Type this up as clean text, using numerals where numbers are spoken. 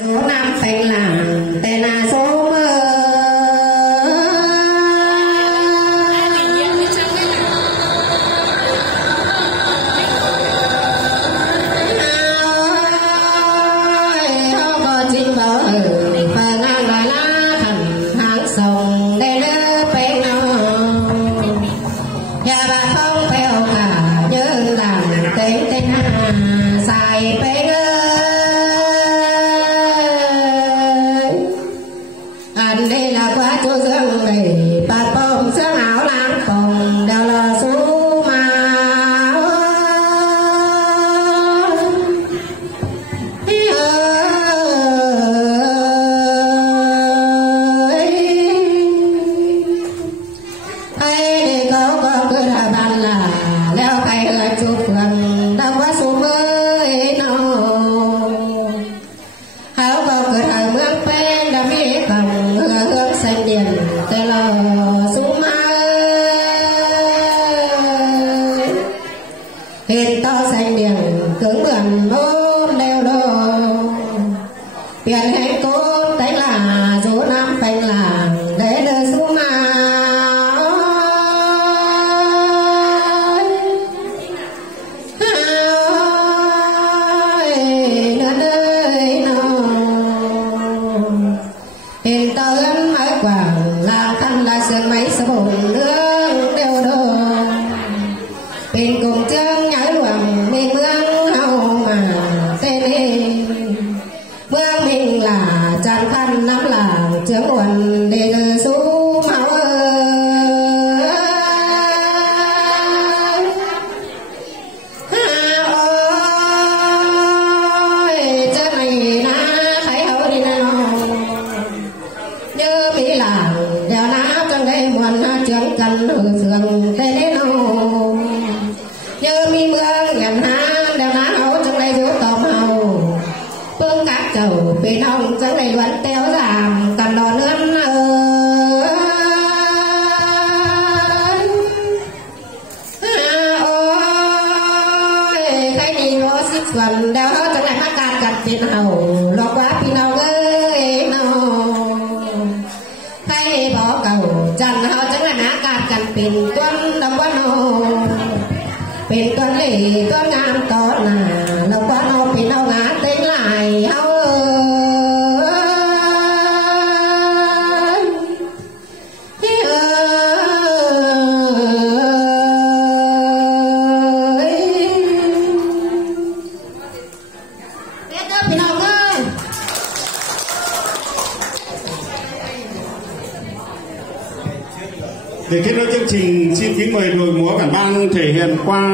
số năm phanh làng tên là số mơ chinh vợ và ngang là lá thành hàng sông để lỡ phanh nhà bà không phèo cả nhớ làm tên tên xài phanh anh đây là quá chỗ dương này bà bông sáng áo lang phòng đều là số mà ai có cứ là bàn là leo tay ở chụp gần đâu quá số mới nào háo có cứ thằng mướn bên đã biết bằng hướng xanh điền tên là số hiện to xanh điền cứng gần ôm đeo đồ tiền hết cốt đánh là số năm phanh là để đưa số hiện tao gắn mái quảng làm thân là sườn máy sơ bồn nước đeo đồ bên cùng chương nhái luồng bên mương hậu mà tên đi mương mình là tràn thân lắm là chứa nguồn để đưa số máu ơi chết này na thấy hậu đi nào như bị làm đeo ná trong đây muôn trưởng cần hư sườn tê đế nô như mi mương nhận há đeo ná hấu trong đây thiếu tôm hầu phương các cầu bên ông trong đây vẫn téo giảm cần đò nướng ơi cái gì ngó xích xuân đeo hết trong này mắc cạn cặt tiền hầu lo quá phi nào ơi nào hay bỏ cầu chẳng họ chẳng là ná cạt chẳng bình tuân đâu quá nô bình tuân lì tuân ngam to là đâu quá nô bình đâu ngã tính lại hao để kết nối chương trình, xin kính mời đội múa bản ban thể hiện qua